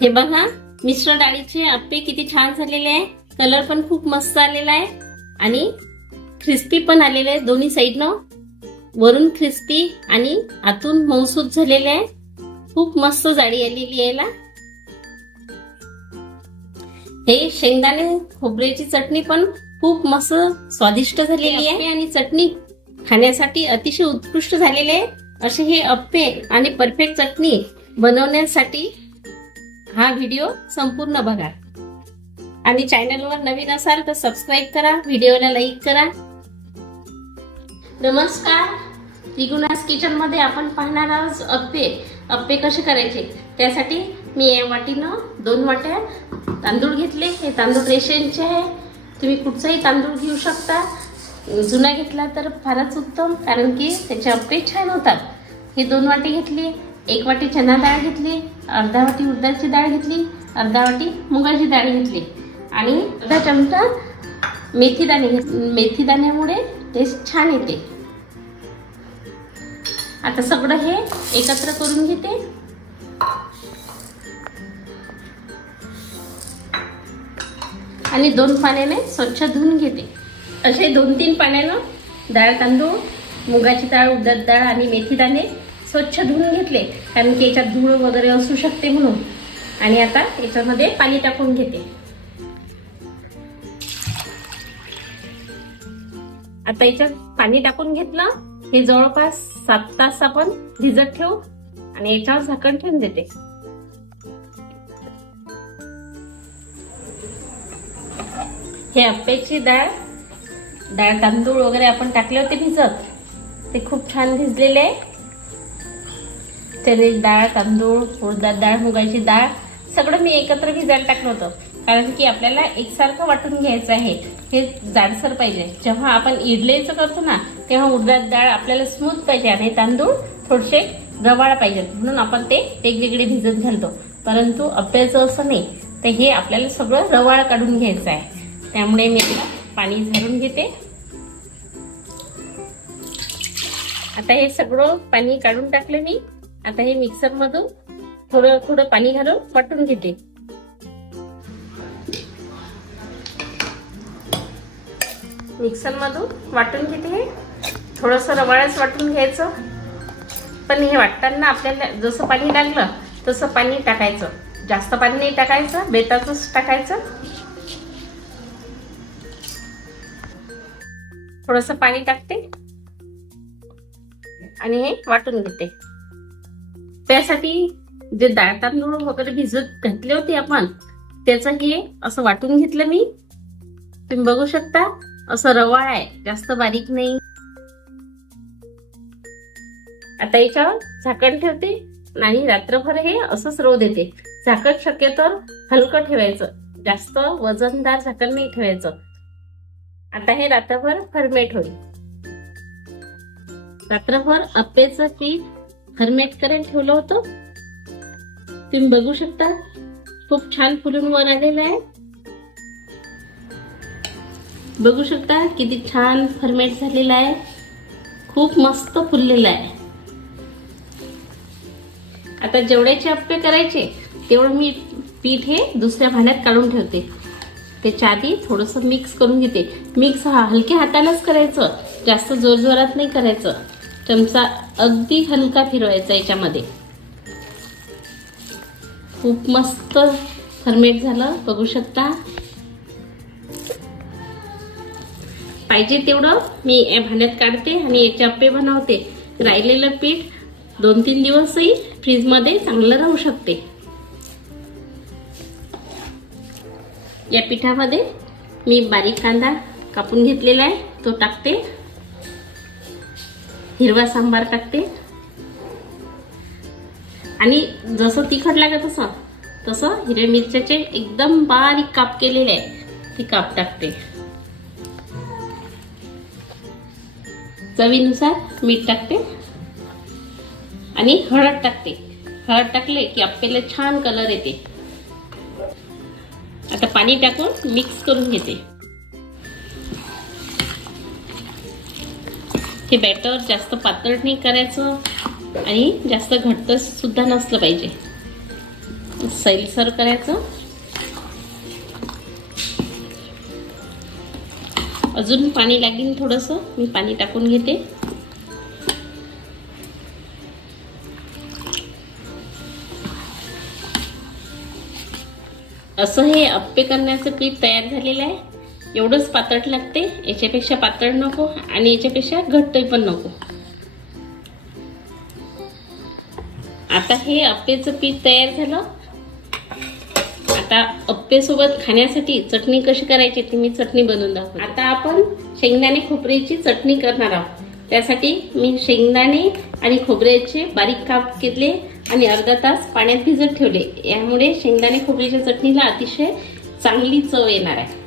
हे बघा मिश्र डाळीचे अप्पे किती छान झालेले आहे. कलर पण खूप मस्त आलेला आहे. आणि क्रिस्पी पण आलेले आहे दोन्ही साईडनं वरून क्रिस्पी आणि आतून मऊसूत झालेले आहे. खूप मस्त जाळी आलेली आहे याला. हे शेंगदाणे खोबऱ्याची चटणी पण खूप मस्त स्वादिष्ट झालेली आहे. आणि चटणी खाण्यासाठी अतिशय उत्कृष्ट झालेले आहे. असे हे अप्पे आणि परफेक्ट चटणी बनवण्यासाठी हा व्हिडिओ संपूर्ण बघा. आणि चॅनलवर नवीन असाल तर सबस्क्राईब करा व्हिडिओला लाईक करा. नमस्कार. त्रिगुणास किचनमध्ये आपण पाहणार आहोत अप्पे. अप्पे कसे करायचे? त्यासाठी मी या वाटीनं दोन वाट्या तांदूळ घेतले. हे तांदूळ रेशनचे आहे. तुम्ही कुठचाही तांदूळ घेऊ शकता. जुना घेतला तर फारच उत्तम कारण की त्याचे अप्पे छान होतात. हे दोन वाटी घेतली. एक वाटी चना डाळ घेतली अर्धा वाटी उडदाची डाळ घेतली अर्धा वाटी मुगाची डाळ घेतली. आणि अर्धा चमचा मेथी दाणे घेत मेथी दाण्यामुळे टेस्ट छान येते. आता सगळं हे एकत्र करून घेते. आणि दोन पाण्याने स्वच्छ धुवून घेते. असे दोन तीन पाण्यानं डाळ तांदूळ मुगाची डाळ उडद डाळ आणि मेथी दाणे स्वच्छ धुवून घेतले. कारण की याच्यात धूळ वगैरे असू शकते म्हणून. आणि आता याच्यामध्ये पाणी टाकून घेते. आता याच्यात पाणी टाकून घेतलं. हे जवळपास सात तास आपण भिजत ठेवू. आणि याच्यावर झाकण ठेवून देते. हे अप्प्याची डाळ. डाळ तांदूळ वगैरे आपण टाकले होते भिजत. ते खूप छान भिजलेले आहे. चणे डाळ तांदूळ उडदात डाळ मुगाची डाळ सगळं मी एकत्र भिजायला टाकलं होतं. कारण की आपल्याला एकसारखं वाटून घ्यायचं आहे. हे जाडसर पाहिजे. जेव्हा आपण इडलीचं करतो ना तेव्हा उडदात डाळ आपल्याला स्मूथ पाहिजे आणि तांदूळ थोडेसे गवाळ पाहिजेत म्हणून आपण ते वेगवेगळे भिजत घालतो. परंतु अप्प्याचं असं नाही तर हे आपल्याला सगळं रवाळ काढून घ्यायचं आहे. त्यामुळे मी आता पाणी झाडून घेते. आता हे सगळं पाणी काढून टाकलं मी. आता हे मिक्सर मधून थोडं थोडं पाणी घालून वाटून घेते. मिक्सर मधून वाटून घेते हे. थोडस रवाळच वाटून घ्यायचं. पण हे वाटताना आपल्याला जसं पाणी लागलं तसं पाणी टाकायचं. जास्त पाणी नाही टाकायचं बेताचंच टाकायचं. थोडस पाणी टाकते. आणि हे वाटून घेते. त्यासाठी जे डाळ तांदूळ वगैरे भिजत घातले होते आपण त्याचं हे असं वाटून घेतलं मी. तुम्ही बघू शकता असं रवाळ आहे जास्त बारीक नाही. आता याच्यावर झाकण ठेवते. आणि रात्रभर हे असंच राहू देते. झाकण शक्यतो हलकं ठेवायचं. जास्त वजनदार झाकण नाही ठेवायचं. आता हे रात्रभर फर्मेट होईल रात्रभर अप्पेचं पीठ फर्मेट करेल ठेवलं होतं. तुम्ही बघू शकता खूप छान फुलून वर आलेलं आहे. बघू शकता किती छान फर्मेट झालेला आहे. खूप मस्त फुललेलं आहे. आता जेवढ्याचे अप्पे करायचे तेवढं मी पीठ हे दुसऱ्या भांड्यात काढून ठेवते. त्याच्या आधी थोडंसं मिक्स करून घेते. मिक्स हा हलक्या हातानंच करायचं. जास्त जोरजोरात नाही करायचं. चमचा अगदी हलका फिरवायचा याच्यामध्ये. खूप मस्त फर्मेट झालं बघू शकता. पाहिजे तेवढं मी या भांड्यात काढते आणि याचे अप्पे बनवते. राहिलेलं पीठ दोन तीन दिवसही फ्रीजमध्ये चांगलं राहू शकते. या पिठामध्ये मी बारीक कांदा कापून घेतलेला आहे तो टाकते. हिरवा सांबार टाकते. आणि जसं तिखट लागत तसं तसं हिरव्या मिरच्याचे एकदम बारीक काप केलेले आहे ती काप टाकते. चवीनुसार मीठ टाकते. आणि हळद टाकते. हळद टाकले की आपल्याला छान कलर येते. आता पाणी टाकून मिक्स करून घेते. हे बॅटर जास्त पातळ नाही करायचं आणि जास्त घट्ट सुद्धा नसलं पाहिजे. सैलसर करायचं. अजून पाणी लागेल थोडंसं. मी पाणी टाकून घेते. असं हे अप्पे करण्याचं पीठ तयार झालेलं आहे. एवढंच पातळ लागते याच्यापेक्षा पातळ नको आणि याच्यापेक्षा घट्टही पण नको. आता हे अप्पेचं पीठ तयार झालं. आता अप्पेसोबत खाण्यासाठी चटणी कशी करायची ती मी चटणी बनवून दाखव आता आपण शेंगदाणे खोबऱ्याची चटणी करणार आहोत. त्यासाठी मी शेंगदाणे आणि खोबऱ्याचे बारीक काप घेतले आणि अर्धा तास पाण्यात भिजत ठेवले. यामुळे शेंगदाणे खोबऱ्याच्या चटणीला अतिशय चांगली चव येणार आहे.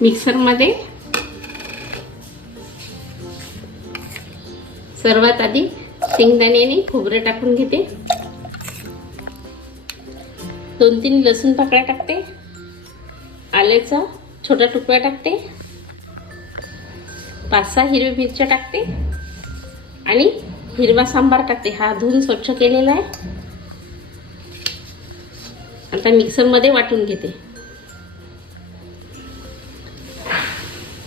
मिक्सरमध्ये. सर्वात आधी शेंगदाण्याने खोबरं टाकून घेते. दोन तीन लसूण पाकळ्या टाकते. आल्याचा छोटा तुकडा टाकते. पाच सहा हिरवी मिरच्या टाकते. आणि हिरवा सांबार टाकते. हा धुवून स्वच्छ केलेला आहे. आता मिक्सरमध्ये वाटून घेते.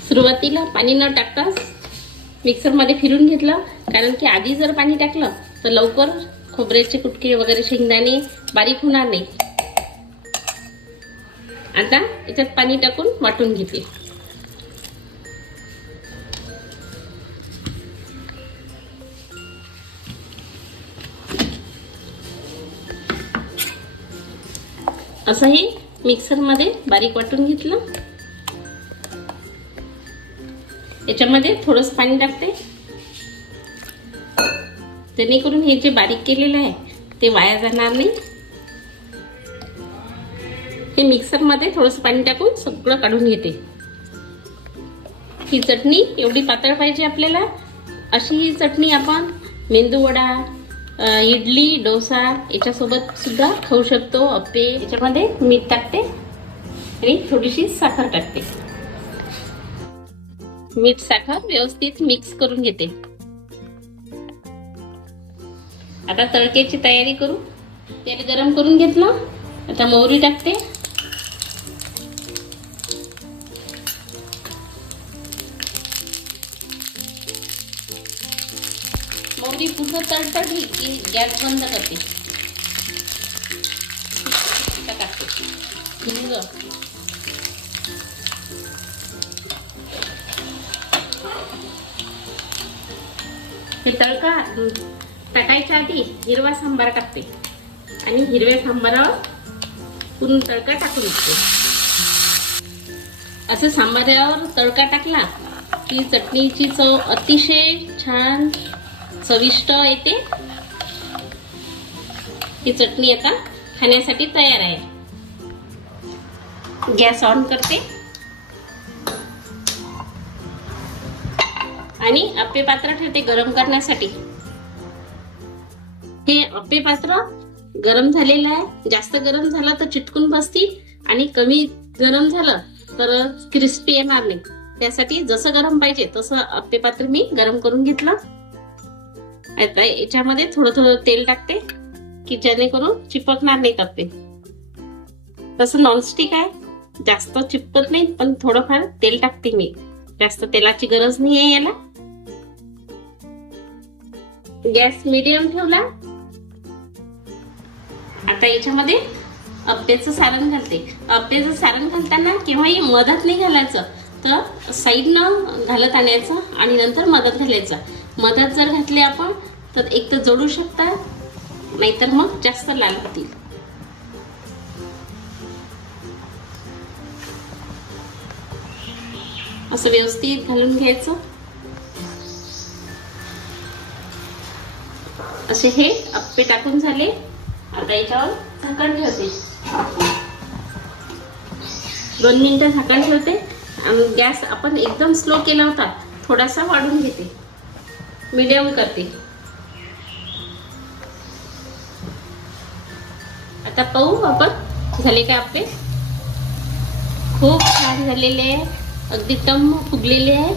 सुरुवातीला पाणी न टाकताच मिक्सरमध्ये फिरून घेतलं. कारण की आधी जर पाणी टाकलं तर लवकर खोबऱ्याचे कुटके वगैरे शेंगदाणे बारीक होणार नाही. आता याच्यात पाणी टाकून वाटून घेते. असं हे मिक्सरमध्ये बारीक वाटून घेतलं. याच्यामध्ये थोडंसं पाणी टाकते. जेणेकरून हे जे बारीक केलेलं आहे ते वाया जाणार नाही. हे मिक्सरमध्ये थोडंसं पाणी टाकून सगळं काढून घेते. ही चटणी एवढी पातळ पाहिजे आपल्याला. अशी ही चटणी आपण मेंदूवडा इडली डोसा याच्यासोबत सुद्धा खाऊ शकतो. अप्पे याच्यामध्ये मीठ टाकते आणि थोडीशी साखर टाकते. मीठ साखर व्यवस्थित मिक्स करून घेते. आता तडक्याची तयारी करू. तेल गरम करून घेतलं. आता मोहरी टाकते. मोहरी पूर्ण तडतडली की गॅस बंद करते. हे तडका टाकायच्या आधी हिरवा सांबार टाकते. आणि हिरव्या सांबारावर पूर्ण तडका टाकून देते. असं सांबारावर तडका टाकला की चटणीची चव अतिशय छान चविष्ट येते. ही चटणी आता खाण्यासाठी तयार आहे. गॅस ऑन करते. आणि अप्पे पात्र ठेवते गरम करण्यासाठी. हे अप्पे पात्र गरम झालेलं आहे. जास्त गरम झालं तर चिटकून बसतील. आणि कमी गरम झालं तर क्रिस्पी येणार नाही त्यासाठी जसं गरम पाहिजे तसं अप्पे पात्र मी गरम करून घेतलं. आता याच्यामध्ये थोडं थोडं तेल टाकते की जेणेकरून चिपकणार नाही अप्पे. तसं नॉनस्टिक आहे. जास्त चिपकत नाही पण थोडंफार तेल टाकते मी. जास्त तेलाची गरज नाही आहे याला. गॅस मिडियम ठेवला. आता याच्यामध्ये अप्प्याचं सारण घालते. अप्प्याचं सारण घालताना केव्हाही मधात नाही घालायचं तर साईडनं घालत आणायचं आणि नंतर मधात घालायचं. मधात जर घातले आपण तर एक तर जोडू शकता नाहीतर मग जास्त लाल होतील. असं व्यवस्थित घालून घ्यायचं. असे हे अप्पे टाकून झाले. आता याच्यावर झाकण ठेवते. दोन मिनिटं झाकण ठेवते. आणि गॅस आपण एकदम स्लो केला होता. थोडासा वाढून घेते. मीडियम करते. आता पाहू आपण. झाले का आपले खूप छान झालेले आहे. अगदी तम फुगलेले आहे.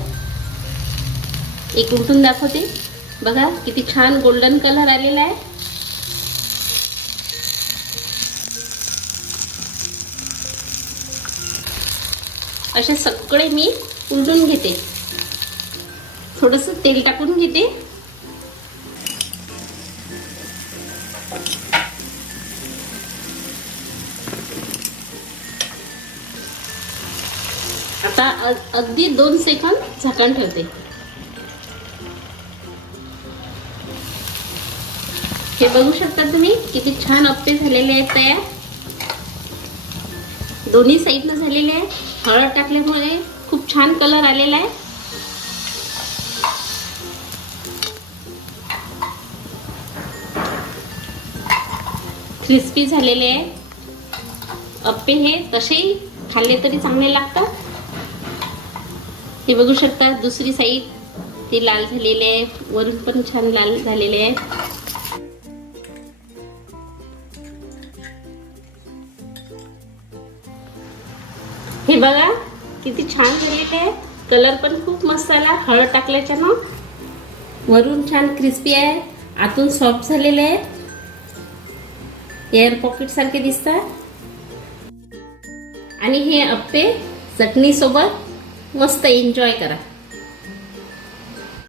एक उलटून दाखवते. बघा किती छान गोल्डन कलर आलेला आहे. असे सगळे मी उलटून घेते. थोडंसं तेल टाकून घेते. आता अगदी दोन सेकंद झाकण ठेवते. हे बघू शकता तुम्ही किती छान अप्पे झालेले आहेत तयार. दोन्ही साईडनं झालेले आहे हळद टाकल्यामुळे खूप छान कलर आलेला आहे. क्रिस्पी झालेले आहे अप्पे हे तसेही खाल्ले तरी चांगले लागतात. हे बघू शकता दुसरी साईड ती लाल झालेली आहे. वरून पण छान लाल झालेले आहे हे बघा किती छान झालेले आहे. कलर पण खूप मस्त आला. हळद टाकल्याच्या ना. वरून छान क्रिस्पी आहे. आतून सॉफ्ट झालेले आहे. एअर पॉकेट सारखे दिसतात. आणि हे अप्पे चटणीसोबत मस्त एन्जॉय करा.